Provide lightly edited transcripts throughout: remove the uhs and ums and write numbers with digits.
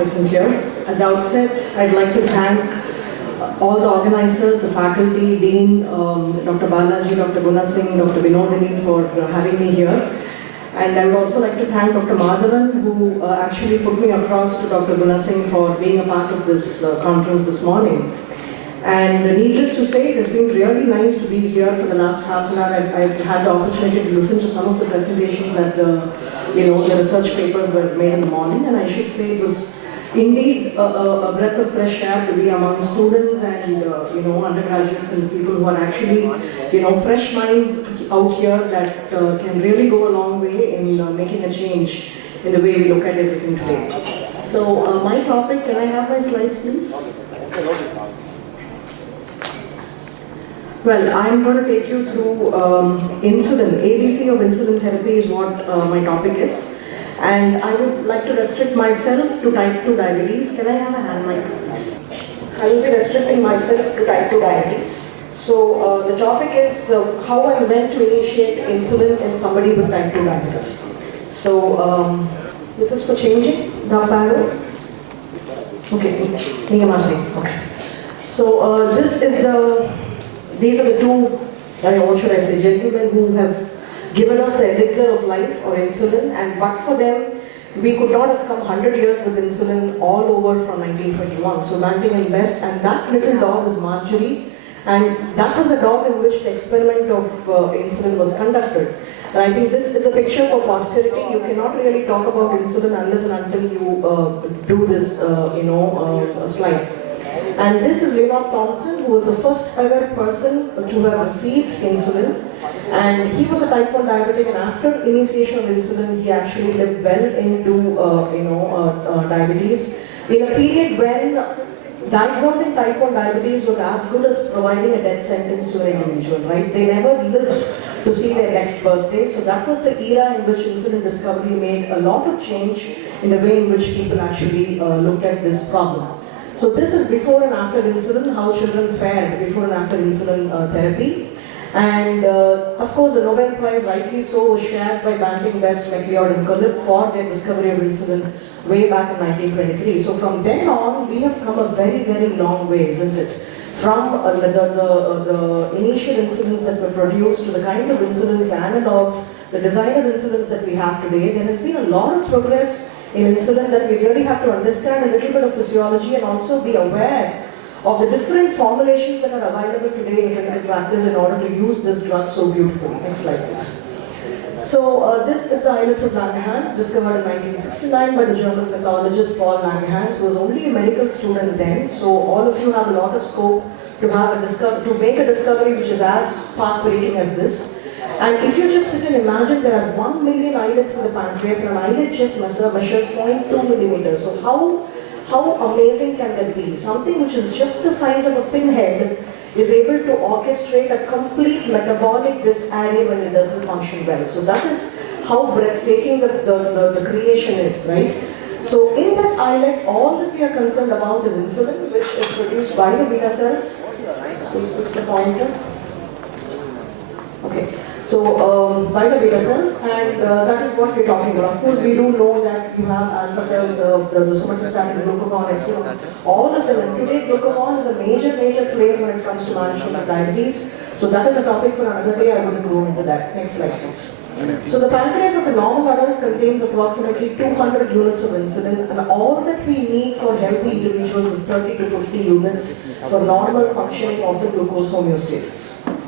present here. At the outset, I'd like to thank all the organizers, the faculty, Dean, Dr. Balaji, Dr. Guna Singh, Dr. Vinodini for having me here. And I would also like to thank Dr. Madhavan, who actually put me across to Dr. Guna Singh for being a part of this conference this morning. And needless to say, it has been really nice to be here for the last half an hour. I've had the opportunity to listen to some of the presentations that the research papers were made in the morning, and I should say it was indeed a breath of fresh air to be among students and undergraduates and people who are actually fresh minds out here that can really go a long way in making a change in the way we look at everything today. So my topic, can I have my slides please? Well, I'm going to take you through insulin. ABC of insulin therapy is what my topic is. And I would like to restrict myself to type 2 diabetes. Can I have a hand mic please? I will be restricting myself to type 2 diabetes. So the topic is how and when to initiate insulin in somebody with type 2 diabetes. So this is for changing the panel. Okay, okay. So these are the two, what should I say, gentlemen who have given us the elixir of life or insulin, and but for them, we could not have come 100 years with insulin all over from 1921. So Banting and Best, and that little dog is Marjorie, and that was a dog in which the experiment of insulin was conducted. And I think this is a picture for posterity. You cannot really talk about insulin unless and until you do this, slide. And this is Leonard Thompson, who was the first ever person to have received insulin. And he was a type 1 diabetic, and after initiation of insulin, he actually lived well into diabetes. In a period when diagnosing type 1 diabetes was as good as providing a death sentence to an individual, right? They never lived to see their next birthday. So that was the era in which insulin discovery made a lot of change in the way in which people actually looked at this problem. So this is before and after insulin, how children fared before and after insulin therapy. And of course the Nobel Prize, rightly so, was shared by Banting, Best, MacLeod and Cullen for their discovery of insulin way back in 1923. So from then on, we have come a very, very long way, isn't it? From the initial insulins that were produced to the kind of insulins, the analogs, the designer insulins that we have today, there has been a lot of progress in insulin that we really have to understand a little bit of physiology and also be aware of the different formulations that are available today in clinical practice in order to use this drug so beautifully. Next slide please. So this is the islets of Langerhans, discovered in 1969 by the German pathologist Paul Langerhans, who was only a medical student then. So all of you have a lot of scope to make a discovery which is as path-breaking as this. And if you just sit and imagine, there are 1 million islets in the pancreas, and an islet just measures 0.2 millimeters. So how amazing can that be? Something which is just the size of a pinhead is able to orchestrate a complete metabolic disarray when it doesn't function well. So that is how breathtaking the creation is, right? So in that islet, all that we are concerned about is insulin, which is produced by the beta cells. So is this the pointer? Okay. So by the beta cells, and that is what we're talking about. Of course, we do know that you have alpha cells, the somatostatin, glucagon, epsilon, all of them. And today, glucagon is a major player when it comes to management of diabetes. So that is a topic for another day. I wouldn't go into that. Next slide, please. So the pancreas of a normal adult contains approximately 200 units of insulin, and all that we need for healthy individuals is 30 to 50 units for normal functioning of the glucose homeostasis.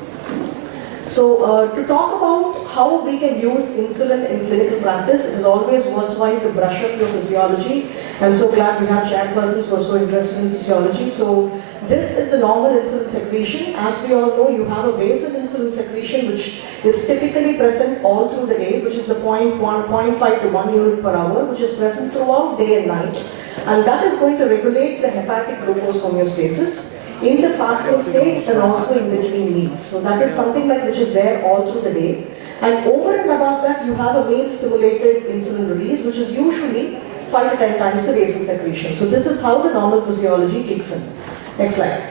So to talk about how we can use insulin in clinical practice, it is always worthwhile to brush up your physiology. I'm so glad we have chairpersons who are so interested in physiology. So this is the normal insulin secretion. As we all know, you have a basal insulin secretion which is typically present all through the day, which is the 0.5 to 1 unit per hour, which is present throughout day and night. And that is going to regulate the hepatic glucose homeostasis in the fasting state and also in between meals. So that is something like which is there all through the day. And over and above that, you have a meal stimulated insulin release, which is usually 5 to 10 times the basal secretion. So this is how the normal physiology kicks in. Next slide.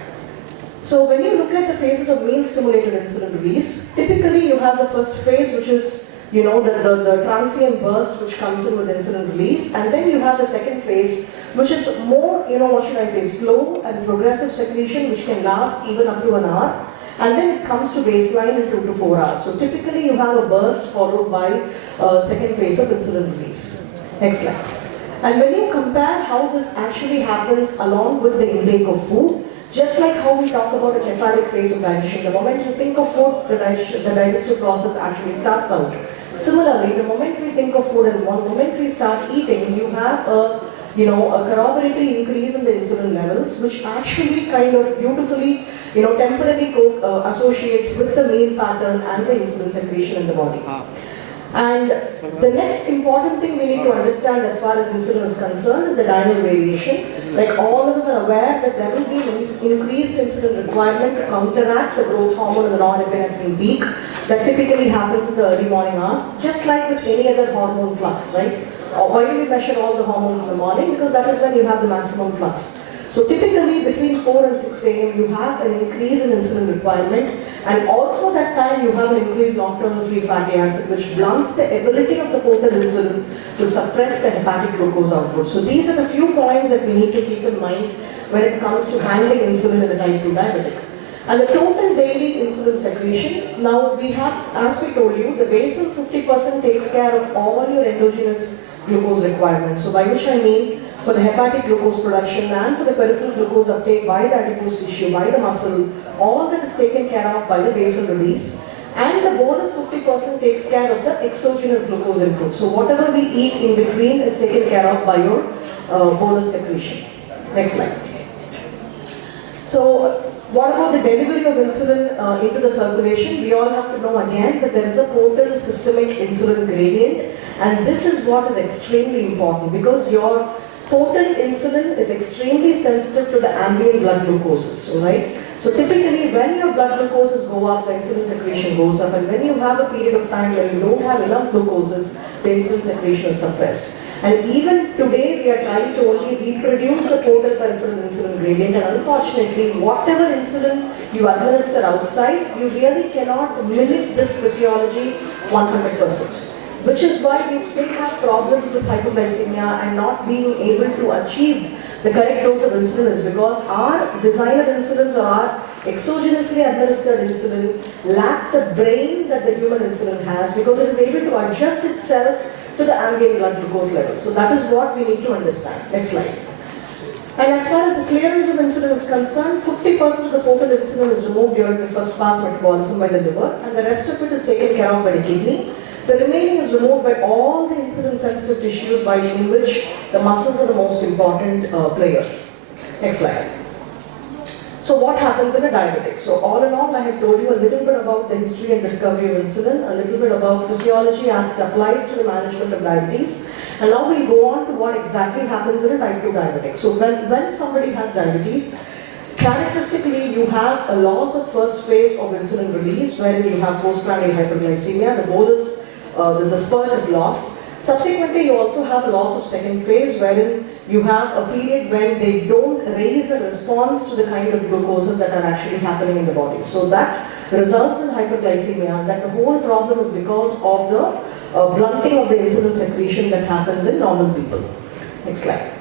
So when you look at the phases of meal stimulated insulin release, typically you have the first phase, which is the transient burst which comes in with insulin release, and then you have the second phase, which is more, what should I say, slow and progressive secretion, which can last even up to an hour, and then it comes to baseline in 2 to 4 hours. So typically you have a burst followed by a second phase of insulin release. Next slide. And when you compare how this actually happens along with the intake of food, just like how we talk about a cephalic phase of digestion, the moment you think of food, the digestive process actually starts out. Similarly, the moment we think of food and one moment we start eating, you have a corroboratory increase in the insulin levels, which actually kind of beautifully, temporarily associates with the meal pattern and the insulin secretion in the body. And the next important thing we need to understand as far as insulin is concerned is the diurnal variation. Like all of us are aware that there will be increased insulin requirement to counteract the growth hormone and the norepinephrine peak that typically happens in the early morning hours, just like with any other hormone flux, right? Why do we measure all the hormones in the morning? Because that is when you have the maximum flux. So typically between 4 and 6 a.m. you have an increase in insulin requirement, and also that time you have an increased nocturnal free fatty acid, which blunts the ability of the portal insulin to suppress the hepatic glucose output. So these are the few points that we need to keep in mind when it comes to handling insulin in a type 2 diabetic. And the total daily insulin secretion, now we have, as we told you, the basal 50% takes care of all your endogenous glucose requirements. So by which I mean, for the hepatic glucose production and for the peripheral glucose uptake by the adipose tissue, by the muscle, all that is taken care of by the basal release. And the bolus 50% takes care of the exogenous glucose input. So whatever we eat in between is taken care of by your bolus secretion. Next slide. So what about the delivery of insulin into the circulation? We all have to know again that there is a total systemic insulin gradient, and this is what is extremely important, because your total insulin is extremely sensitive to the ambient blood glucoses, right? So typically when your blood glucoses go up, the insulin secretion goes up, and when you have a period of time where you don't have enough glucoses, the insulin secretion is suppressed. And even today we are trying to only reproduce the total peripheral insulin gradient, and unfortunately whatever insulin you administer outside, you really cannot mimic this physiology 100%. Which is why we still have problems with hypoglycemia and not being able to achieve the correct dose of insulin, is because our designer insulins or our exogenously administered insulin lack the brain that the human insulin has, because it is able to adjust itself to the ambient blood glucose level. So that is what we need to understand. Next slide. And as far as the clearance of insulin is concerned, 50% of the total insulin is removed during the first pass metabolism by the liver, and the rest of it is taken care of by the kidney. The remaining is removed by all the insulin-sensitive tissues, in which the muscles are the most important players. Next slide. So what happens in a diabetic? So all in all, I have told you a little bit about the history and discovery of insulin, a little bit about physiology as it applies to the management of diabetes, and now we'll go on to what exactly happens in a type 2 diabetic. So when somebody has diabetes, characteristically, you have a loss of first phase of insulin release, wherein you have postprandial hyperglycemia, the bolus, the spurt is lost. Subsequently, you also have a loss of second phase, wherein you have a period when they don't raise a response to the kind of glucoses that are actually happening in the body. So that results in hyperglycemia, that the whole problem is because of the blunting of the insulin secretion that happens in normal people. Next slide.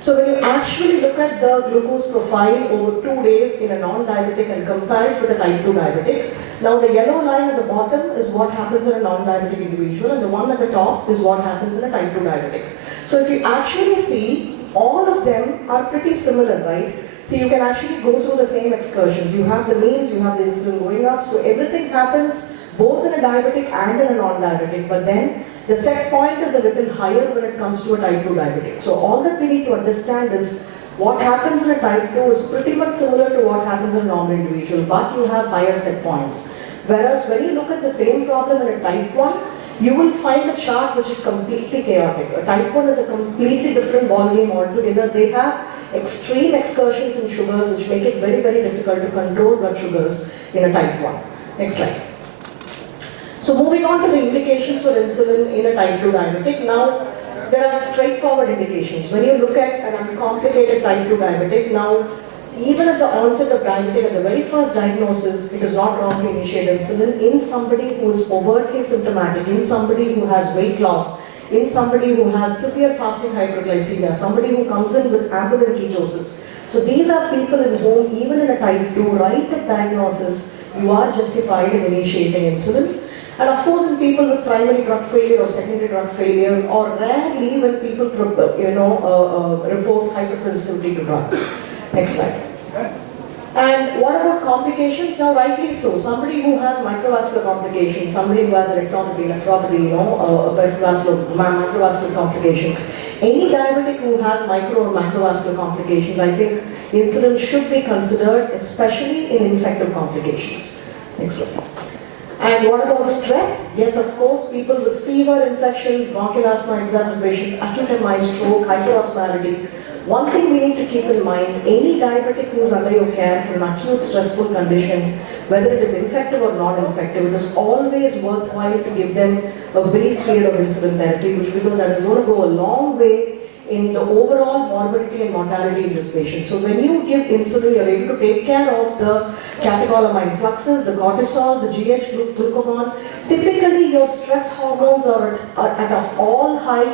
So when you actually look at the glucose profile over 2 days in a non-diabetic and compare it with a type 2 diabetic, now the yellow line at the bottom is what happens in a non-diabetic individual, and the one at the top is what happens in a type 2 diabetic. So if you actually see, all of them are pretty similar, right? So you can actually go through the same excursions. You have the meals, you have the insulin going up, so everything happens both in a diabetic and in a non-diabetic, but then the set point is a little higher when it comes to a type 2 diabetic. So all that we need to understand is what happens in a type 2 is pretty much similar to what happens in a normal individual, but you have higher set points. Whereas when you look at the same problem in a type 1, you will find a chart which is completely chaotic. A type 1 is a completely different ballgame altogether. They have extreme excursions in sugars which make it very, very difficult to control blood sugars in a type 1. Next slide. So moving on to the indications for insulin in a type 2 diabetic. Now, there are straightforward indications. When you look at an uncomplicated type 2 diabetic, now even at the onset of diabetic, at the very first diagnosis, it is not wrong to initiate insulin in somebody who is overtly symptomatic, in somebody who has weight loss, in somebody who has severe fasting hyperglycemia, somebody who comes in with ambulant ketosis. So these are people in whom, even in a type 2, right at diagnosis, you are justified in initiating insulin. And of course, in people with primary drug failure or secondary drug failure, or rarely when people report hypersensitivity to drugs. Next slide. And what about complications? Now, rightly so. Somebody who has microvascular complications, somebody who has a retinopathy, nephropathy, microvascular complications. Any diabetic who has micro or macrovascular complications, I think insulin should be considered, especially in infective complications. Next slide. And what about stress? Yes, of course, people with fever, infections, bronchial asthma exacerbations, acute MI stroke, hyperosmolality. One thing we need to keep in mind, any diabetic who is under your care for an acute stressful condition, whether it is infective or non-infective, it is always worthwhile to give them a brief period of insulin therapy, because that is going to go a long way in the overall morbidity and mortality in this patient. So when you give insulin, you're able to take care of the catecholamine fluxes, the cortisol, the glucagon. Typically, your stress hormones are at an all high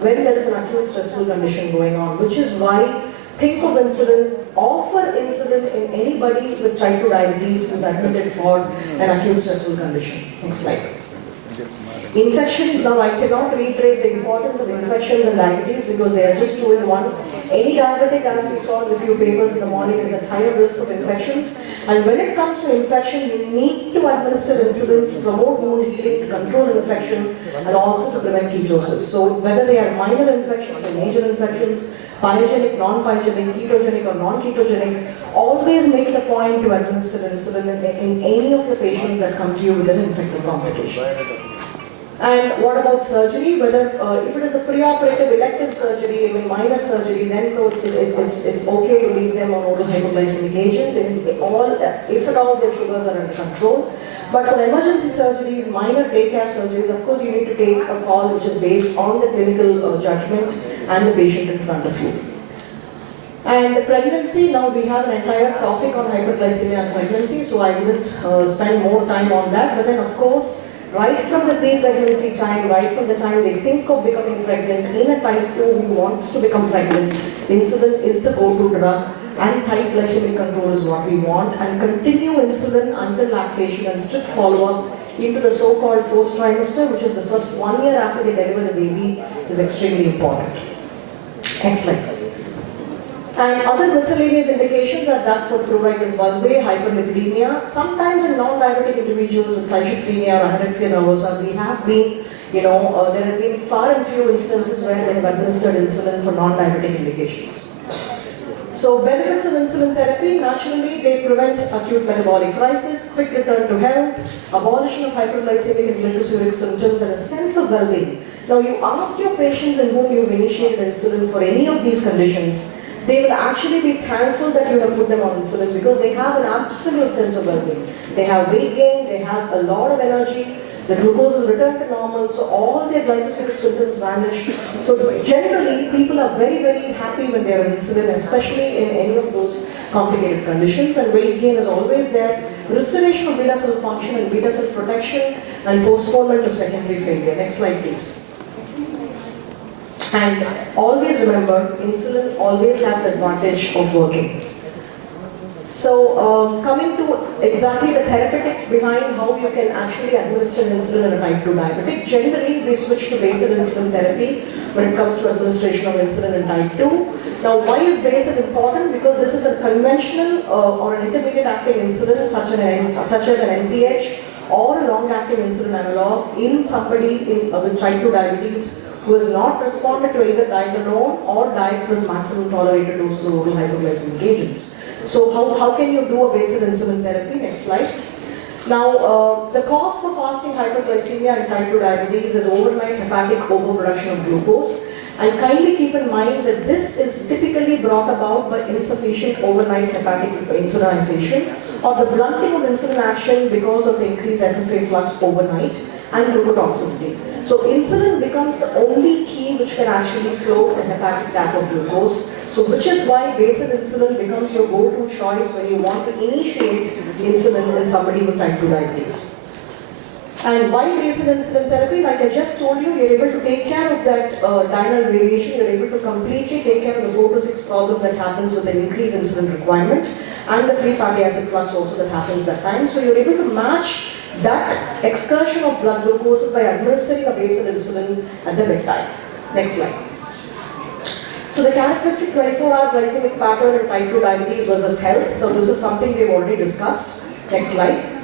when there is an acute stressful condition going on, which is why think of insulin, offer insulin in anybody with type 2 diabetes who is admitted for an acute stressful condition. Next slide. Infections, now I cannot reiterate the importance of infections and diabetes because they are just two in one. Any diabetic, as we saw in a few papers in the morning, is at higher risk of infections. And when it comes to infection, you need to administer insulin to promote wound healing, to control infection, and also to prevent ketosis. So whether they are minor infections or major infections, pyogenic, non-pyogenic, ketogenic or non-ketogenic, always make it a point to administer insulin in any of the patients that come to you with an infective complication. And what about surgery? Whether if it is a preoperative elective surgery, even minor surgery, then it's okay to leave them on oral hypoglycemic agents. If at all their sugars are under control. But for emergency surgeries, minor daycare surgeries, of course you need to take a call which is based on the clinical judgment and the patient in front of you. And pregnancy, now we have an entire topic on hyperglycemia and pregnancy, so I wouldn't spend more time on that. But then of course, right from the pre-pregnancy time, right from the time they think of becoming pregnant, in a type 2 who wants to become pregnant, insulin is the go-to drug, and tight glycemic control is what we want, and continue insulin until lactation and strict follow-up into the so-called 4th trimester, which is the first 1 year after they deliver the baby, is extremely important. Next slide. And other miscellaneous indications are that for pruritus bulbae, hyperlipidemia. Sometimes in non-diabetic individuals with cytopenia or anorexia nervosa, we have been, there have been far and few instances where they have administered insulin for non-diabetic indications. So benefits of insulin therapy, naturally they prevent acute metabolic crisis, quick return to health, abolition of hyperglycemic and glycosuric symptoms, and a sense of well-being. Now you ask your patients in whom you've initiated insulin for any of these conditions, they will actually be thankful that you have put them on insulin because they have an absolute sense of well-being. They have weight gain, they have a lot of energy, the glucose is returned to normal, so all their glycemic symptoms vanish. So generally, people are very, very happy when they are on insulin, especially in any of those complicated conditions, and weight gain is always there. Restoration of beta cell function and beta cell protection, and postponement of secondary failure. Next slide, please. And always remember, insulin always has the advantage of working. So coming to exactly the therapeutics behind how you can actually administer insulin in a type 2 diabetic, generally we switch to basal insulin therapy when it comes to administration of insulin in type 2. Now why is basal important? Because this is a conventional or an intermediate acting insulin such as an NPH or a long-acting insulin analog in somebody with type 2 diabetes who has not responded to either diet alone or diet plus maximum tolerated doses of oral hypoglycemic agents. So how can you do a basal insulin therapy? Next slide. Now, the cause for fasting hyperglycemia in type 2 diabetes is overnight hepatic overproduction of glucose. And kindly keep in mind that this is typically brought about by insufficient overnight hepatic insulinization or the blunting of insulin action because of the increased FFA flux overnight. and glucotoxicity. So insulin becomes the only key which can actually close the hepatic tap of glucose. So which is why basal insulin becomes your go-to choice when you want to initiate insulin in somebody with type 2 diabetes. And why basal insulin therapy? Like I just told you, you're able to take care of that diurnal variation, you're able to completely take care of the 4 to 6 problem that happens with the increased insulin requirement and the free fatty acid flux also that happens that time. So you're able to match that excursion of blood glucose by administering a basal insulin at the bedtime. Next slide. So the characteristic 24-hour glycemic pattern in type 2 diabetes versus health. So this is something we've already discussed. Next slide.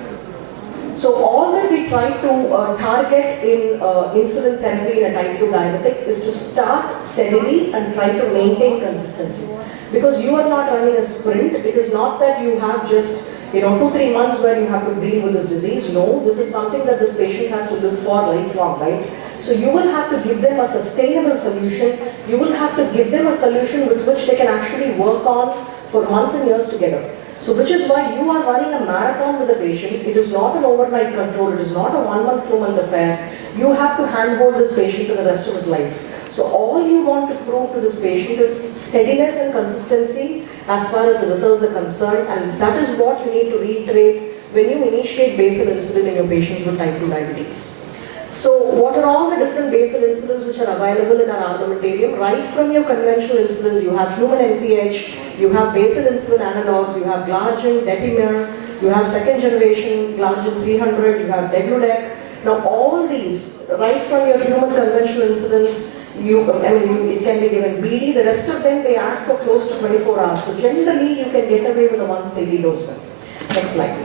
So all that we try to target in insulin therapy in a type 2 diabetic is to start steadily and try to maintain consistency. Because you are not running a sprint, it is not that you have just 2-3 months where you have to deal with this disease. No, this is something that this patient has to live for lifelong, right? So you will have to give them a sustainable solution. You will have to give them a solution with which they can actually work on for months and years together. So which is why you are running a marathon with the patient. It is not an overnight control. It is not a 1 month, 2 month affair. You have to handhold this patient for the rest of his life. So all you want to prove to this patient is steadiness and consistency as far as the results are concerned, and that is what you need to reiterate when you initiate basal insulin in your patients with type 2 diabetes. So what are all the different basal insulins which are available in our armamentarium? Right from your conventional insulins, you have human NPH, you have basal insulin analogs, you have glargine, detimir, you have second generation glargine 300, you have degludec. Now all these, right from your human conventional insulins, it can be given BD, the rest of them they act for close to 24 hours. So generally you can get away with a once daily dosing. Next slide.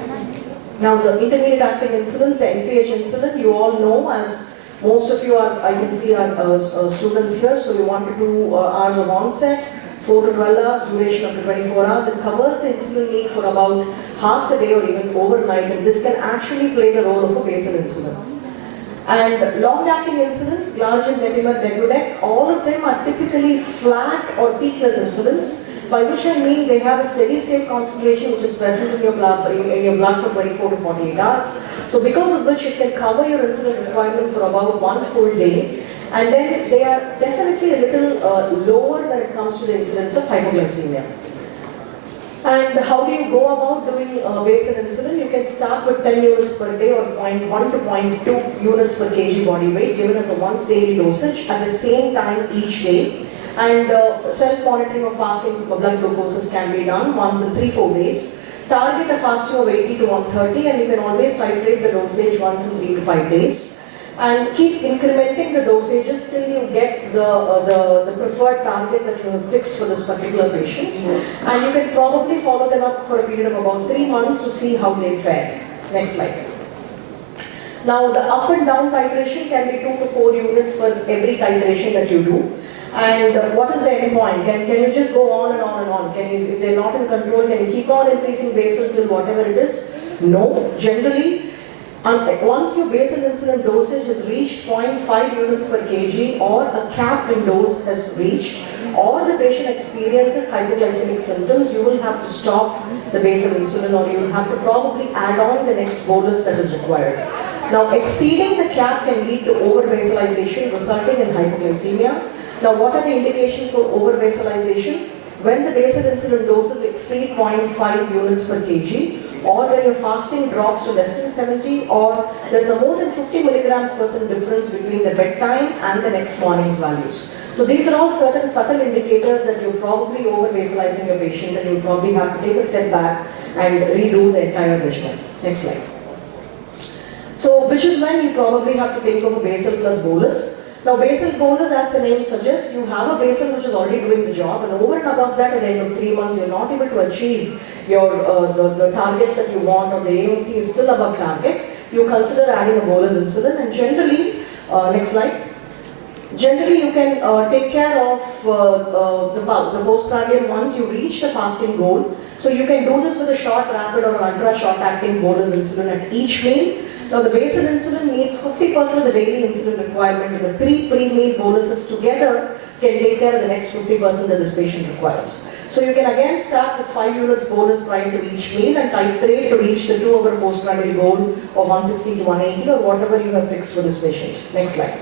Now the intermediate acting insulins, the NPH insulin, you all know, as most of you are, I can see are students here, so you want to do hours of onset, 4 to 12 hours, duration up to 24 hours. It covers the insulin need for about half the day or even overnight, and this can actually play the role of a basal insulin. And long-acting insulins, glargine, detimir, degludec, all of them are typically flat or peakless insulins, by which I mean they have a steady state concentration which is present in your blood for 24 to 48 hours. So because of which it can cover your insulin requirement for about 1 full day, and then they are definitely a little lower when it comes to the incidence of hypoglycemia. And how do you go about doing basal insulin? You can start with 10 units per day or 0.1 to 0.2 units per kg body weight given as a once daily dosage at the same time each day. And self-monitoring of fasting blood glucoses can be done once in 3-4 days. Target a fasting of 80 to 130, and you can always titrate the dosage once in 3 to 5 days. And keep incrementing the dosages till you get the preferred target that you have fixed for this particular patient. And you can probably follow them up for a period of about 3 months to see how they fare. Next slide. Now the up and down titration can be 2 to 4 units for every titration that you do. And what is the end point? Can you just go on and on and on? If they're not in control, can you keep on increasing basal till whatever it is? No. Generally, once your basal insulin dosage has reached 0.5 units per kg or a cap in dose has reached, or the patient experiences hypoglycemic symptoms, you will have to stop the basal insulin, or you will have to probably add on the next bolus that is required. Now exceeding the cap can lead to over-basalization resulting in hypoglycemia. Now what are the indications for over-basalization? When the basal insulin doses exceed 0.5 units per kg, or when your fasting drops to less than 70, or there's a more than 50 milligrams % difference between the bedtime and the next morning's values. So these are all certain subtle indicators that you're probably over-basalizing your patient, and you'll probably have to take a step back and redo the entire regimen. Next slide. So which is when you probably have to think of a basal plus bolus. Now basal bolus, as the name suggests, you have a basal which is already doing the job, and over and above that at the end of 3 months you're not able to achieve your the targets that you want, or the A1C is still above target, you consider adding a bolus insulin. And generally, next slide, generally you can take care of the postprandial once you reach the fasting goal. So you can do this with a short rapid or an ultra short acting bolus insulin at each meal. Now the basal insulin meets 50% of the daily insulin requirement, and the 3 pre-meal boluses together can take care of the next 50% that this patient requires. So you can again start with 5 units bolus prior to each meal and titrate to reach the 2-hour postprandial goal of 160 to 180 or whatever you have fixed for this patient. Next slide.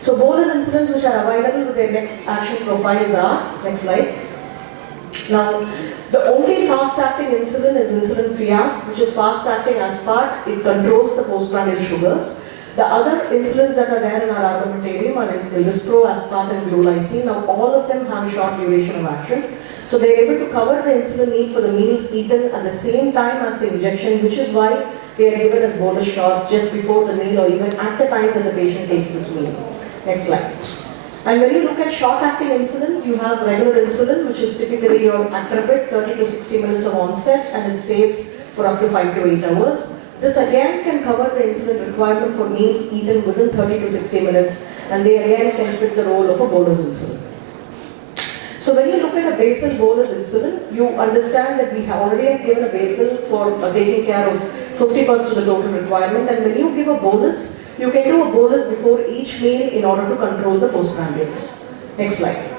So bolus insulins which are available with their next action profiles are, next slide. Now, the only fast-acting insulin is insulin Fias, which is fast-acting aspart. It controls the postprandial sugars. The other insulins that are there in our armamentarium are Lispro, aspart and glulisine. Now, all of them have a short duration of action. So they are able to cover the insulin need for the meals eaten at the same time as the injection, which is why they are given as bolus shots just before the meal or even at the time that the patient takes this meal. Next slide. And when you look at short-acting insulins, you have regular insulin, which is typically your Actrapid, 30 to 60 minutes of onset, and it stays for up to 5 to 8 hours. This again can cover the insulin requirement for meals eaten within 30 to 60 minutes, and they again can fit the role of a bolus insulin. So when you look at a basal bolus insulin, you understand that we have already given a basal for taking care of 50% of the total requirement, and when you give a bolus, you can do a bolus before each meal in order to control the postprandials. Next slide.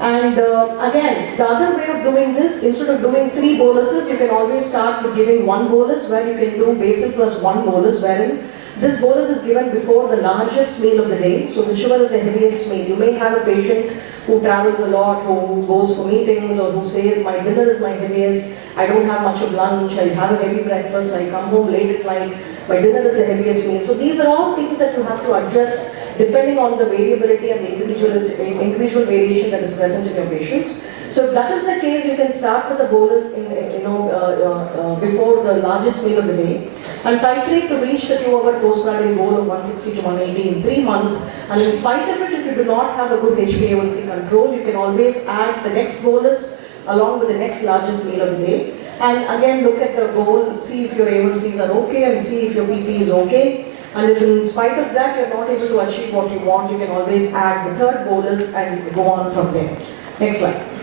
And again, the other way of doing this, instead of doing 3 boluses, you can always start with giving 1 bolus, where you can do basal plus 1 bolus, wherein this bolus is given before the largest meal of the day. So whichever is the heaviest meal. You may have a patient who travels a lot, who goes for meetings, or who says, my dinner is my heaviest, I don't have much of lunch, I have a heavy breakfast, I come home late at night, my dinner is the heaviest meal. So these are all things that you have to adjust depending on the variability and the individual variation that is present in your patients. So if that is the case, you can start with a bolus before the largest meal of the day and titrate to reach the 2-hour postprandial goal of 160 to 180 in 3 months. And in spite of it, if you do not have a good HbA1c control, you can always add the next bolus along with the next largest meal of the day. And again, look at the goal, see if your A1Cs are okay and see if your PP is okay. And if in spite of that you are not able to achieve what you want, you can always add the 3rd bolus and go on from there. Next slide.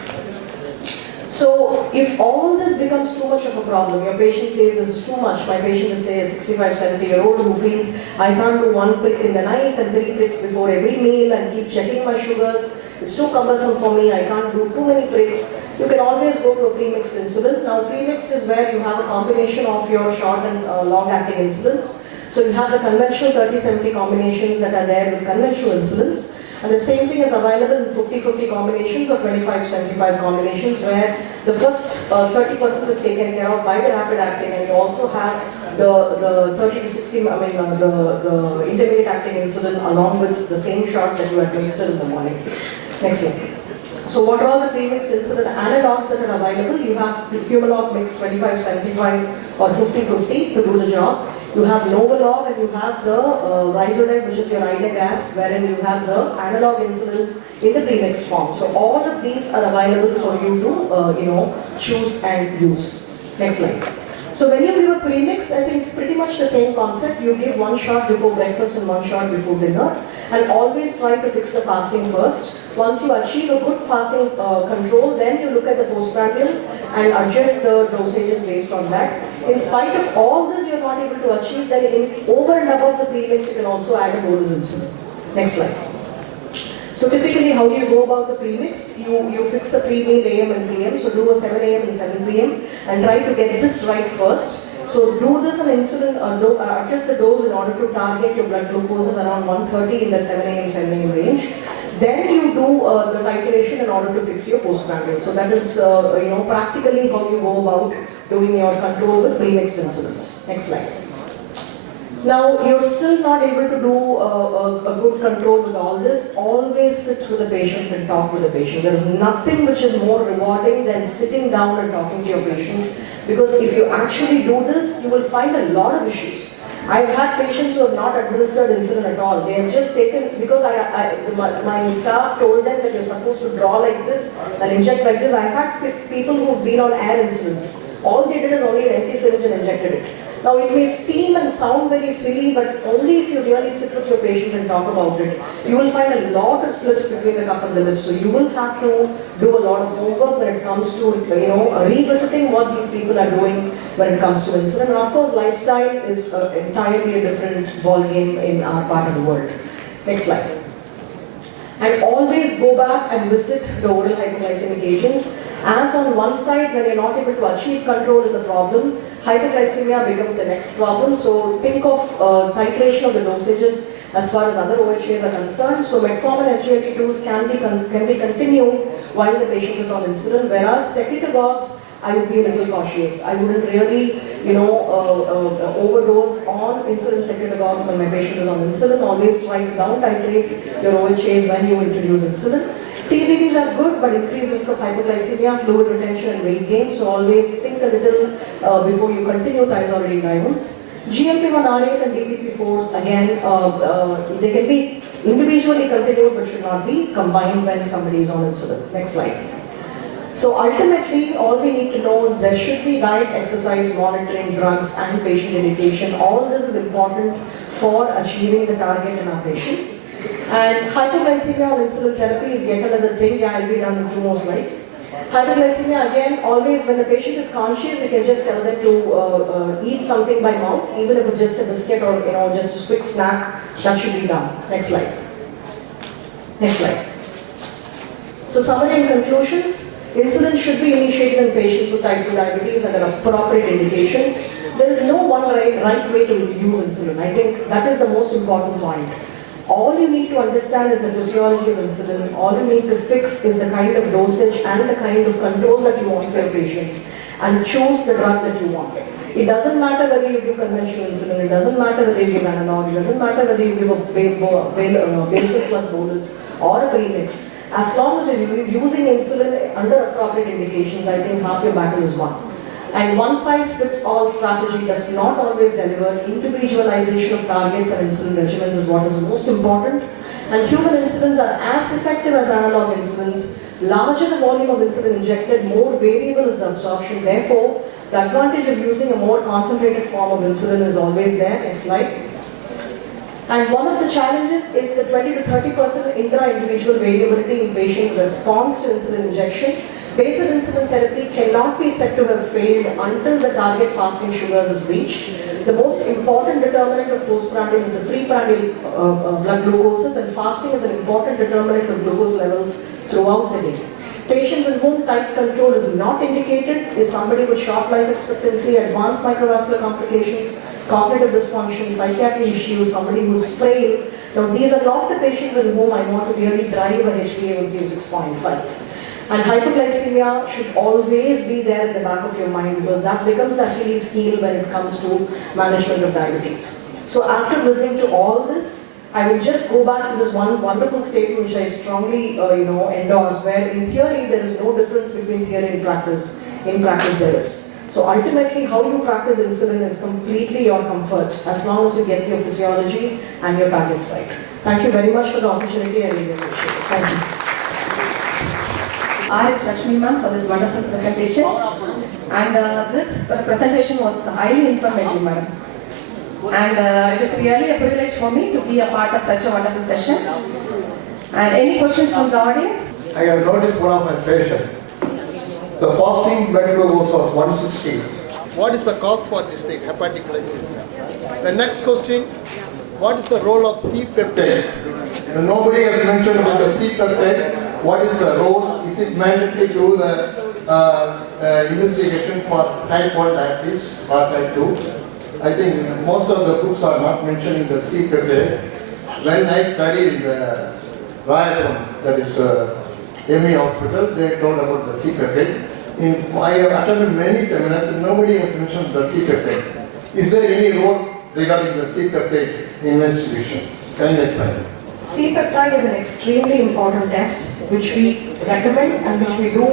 So if all this becomes too much of a problem, your patient says this is too much, my patient is say a 65, 70-year-old who feels I can't do 1 prick in the night and 3 pricks before every meal and keep checking my sugars, it's too cumbersome for me, I can't do too many pricks, you can always go to a premixed insulin. Now premixed is where you have a combination of your short and long-acting insulins. So you have the conventional 30-70 combinations that are there with conventional insulins. And the same thing is available in 50-50 combinations or 25-75 combinations, where the first 30% is taken care of by the rapid acting, and you also have the 30 to 60, the intermediate acting insulin along with the same shot that you administer in the morning. Next slide. So what are all the premixed insulin analogs that are available? You have Humalog mixed 25-75 or 50-50 to do the job. You have Novolog and you have the Rhizodec, which is your Idec, wherein you have the analog insulins in the premixed form. So all of these are available for you to choose and use. Next slide. So when you give a premix, I think it's pretty much the same concept. You give 1 shot before breakfast and 1 shot before dinner, and always try to fix the fasting first. Once you achieve a good fasting control, then you look at the postprandial and adjust the dosages based on that. In spite of all this you are not able to achieve, then over and above the premix, you can also add a bolus insulin. Next slide. So typically, how do you go about the premix? You fix the pre-meal AM and PM, so do a 7 AM and 7 PM and try to get this right first. So do this on insulin, adjust the dose in order to target your blood glucoses around 130 in that 7 AM, 7 AM range. Then you do the titration in order to fix your postprandial. So that is practically how you go about doing your control with premixed insulins. Next slide. Now, you're still not able to do a good control with all this. Always sit with the patient and talk with the patient. There is nothing which is more rewarding than sitting down and talking to your patient. Because if you actually do this, you will find a lot of issues. I've had patients who have not administered insulin at all. They have just taken, because my staff told them that you're supposed to draw like this and inject like this. I've had people who've been on air insulins. All they did is only an empty syringe and injected it. Now it may seem and sound very silly, but only if you really sit with your patient and talk about it, you will find a lot of slips between the cup and the lip. So you will have to do a lot of homework when it comes to, revisiting what these people are doing when it comes to insulin. And of course, lifestyle is entirely a different ball game in our part of the world. Next slide. And always go back and visit the oral hypoglycemic agents. As on one side, when you're not able to achieve control is a problem, hypoglycemia becomes the next problem. So think of titration of the dosages as far as other OHAs are concerned. So metformin and SGLT2s can be continued while the patient is on insulin, whereas secretagogues, I would be a little cautious. I wouldn't really, overdose on insulin secretagogues when my patient is on insulin. Always try to down titrate your OHAs when you introduce insulin. TZDs are good, but increased risk of hypoglycemia, fluid retention, and weight gain. So always think a little before you continue thiazolidinediones. GLP-1 RAs and DPP-4s, again, they can be individually continued but should not be combined when somebody is on insulin. Next slide. So ultimately, all we need to know is there should be diet, exercise, monitoring, drugs, and patient education. All this is important for achieving the target in our patients. And hypoglycemia on insulin therapy is yet another thing. Yeah, I'll be done in 2 more slides. Hypoglycemia, again, always when the patient is conscious, you can just tell them to eat something by mouth, even if it's just a biscuit or just a quick snack, that should be done. Next slide. Next slide. So summary and conclusions. Insulin should be initiated in patients with type 2 diabetes under appropriate indications. There is no one right way to use insulin. I think that is the most important point. All you need to understand is the physiology of insulin. All you need to fix is the kind of dosage and the kind of control that you want for your patient, and choose the drug that you want. It doesn't matter whether you give conventional insulin, it doesn't matter whether you give analog, it doesn't matter whether you give a basic plus bolus or a premix. As long as you're using insulin under appropriate indications, I think half your battle is won. And one-size-fits-all strategy does not always deliver. Individualization of targets and insulin regimens is what is most important. And human insulins are as effective as analog insulins. Larger the volume of insulin injected, more variable is the absorption. Therefore, the advantage of using a more concentrated form of insulin is always there. Next slide. And one of the challenges is the 20 to 30% intra-individual variability in patients' response to insulin injection. Basal insulin therapy cannot be said to have failed until the target fasting sugars is reached. The most important determinant of postprandial is the preprandial blood glucoses, and fasting is an important determinant of glucose levels throughout the day. Patients in whom type control is not indicated is somebody with short life expectancy, advanced microvascular complications, cognitive dysfunction, psychiatric issues, somebody who's frail. Now these are not the patients in whom I want to really drive a HbA1c of 6.5. And hypoglycemia should always be there at the back of your mind, because that becomes the Achilles heel when it comes to management of diabetes. So after listening to all this, I will just go back to this one wonderful statement which I strongly endorse, where in theory there is no difference between theory and practice. In practice there is. So ultimately how you practice insulin is completely your comfort, as long as you get your physiology and your targets right. Thank you very much for the opportunity, I really appreciate it. Thank you. Lakshmi ma'am for this wonderful presentation. And this presentation was highly informative, madam. And it is really a privilege for me to be a part of such a wonderful session. And any questions from the audience? I have noticed one of my patients. The fasting blood glucose was 160. What is the cause for this thing, hepatic crisis? The next question, what is the role of C-peptide? Nobody has mentioned about the C-peptide. What is the role? Is it mandatory to do the investigation for type 1 diabetes or type 2? I think most of the books are not mentioning the C-peptide. When I studied in the Rayapur, that is ICU Hospital, they told about the C-peptide. I have attended many seminars and nobody has mentioned the C-peptide. Is there any role regarding the C-peptide investigation? Can you explain? C-peptide is an extremely important test which we recommend and which we do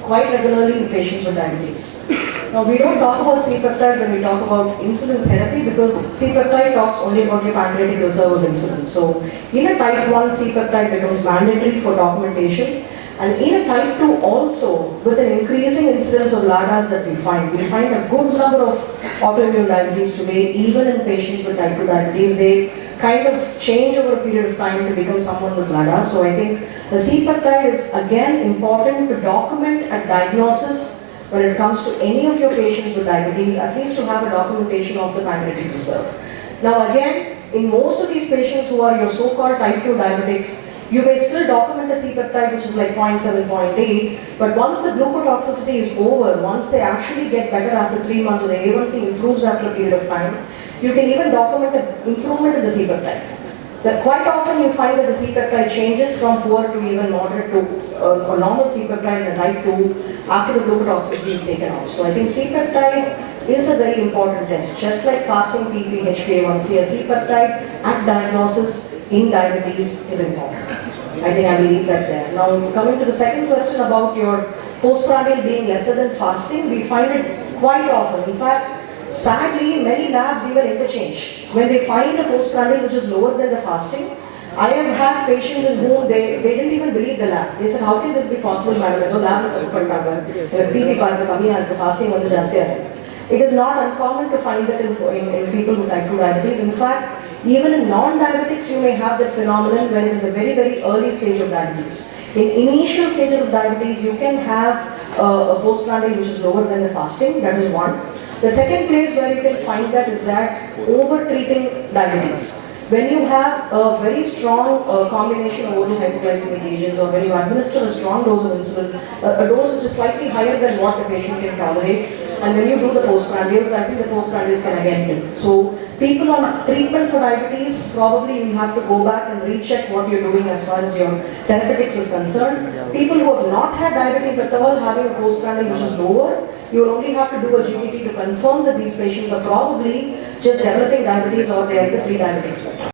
quite regularly in patients with diabetes. Now we don't talk about C-peptide when we talk about insulin therapy, because C-peptide talks only about your pancreatic reserve of insulin. So in a type 1, C-peptide becomes mandatory for documentation, and in a type 2 also, with an increasing incidence incidence of LADAs that we find. We find a good number of autoimmune diabetes today, even in patients with type 2 diabetes. They kind of change over a period of time to become someone with LADA. So I think the C-peptide is again important to document at diagnosis when it comes to any of your patients with diabetes, at least to have a documentation of the pancreatic reserve. Now again, in most of these patients who are your so-called type 2 diabetics, you may still document a C-peptide which is like 0.7, 0.8, but once the glucotoxicity is over, once they actually get better after 3 months or the A1C improves after a period of time, you can even document an improvement in the C-peptide. Quite often you find that the C-peptide changes from poor to even moderate to a normal C-peptide in a type 2 after the glucotoxicity is taken out. So I think C-peptide is a very important test. Just like fasting PP, HbA1c, a C-peptide at diagnosis in diabetes is important. I think I will leave that there. Now coming to the second question about your postprandial being lesser than fasting, we find it quite often. In fact, sadly, many labs even interchange. When they find a postprandial which is lower than the fasting, I have had patients in whom they didn't even believe the lab. They said, how can this be possible, madam? Lab PP fasting it is not uncommon to find that in people with type 2 diabetes. In fact, even in non-diabetics, you may have that phenomenon when it is a very, very early stage of diabetes. In initial stages of diabetes, you can have a postprandial which is lower than the fasting. That is one. The second place where you can find that is that over-treating diabetes. When you have a very strong combination of oral hypoglycemic agents, or when you administer a strong dose of insulin, a dose which is slightly higher than what the patient can tolerate, and when you do the postprandials, I think the postprandials can again kill. So people on treatment for diabetes, probably you have to go back and recheck what you're doing as far as your therapeutics is concerned. People who have not had diabetes at all, having a postprandial which is lower, you will only have to do a GPT to confirm that these patients are probably just developing diabetes or they are the pre-diabetic spectrum.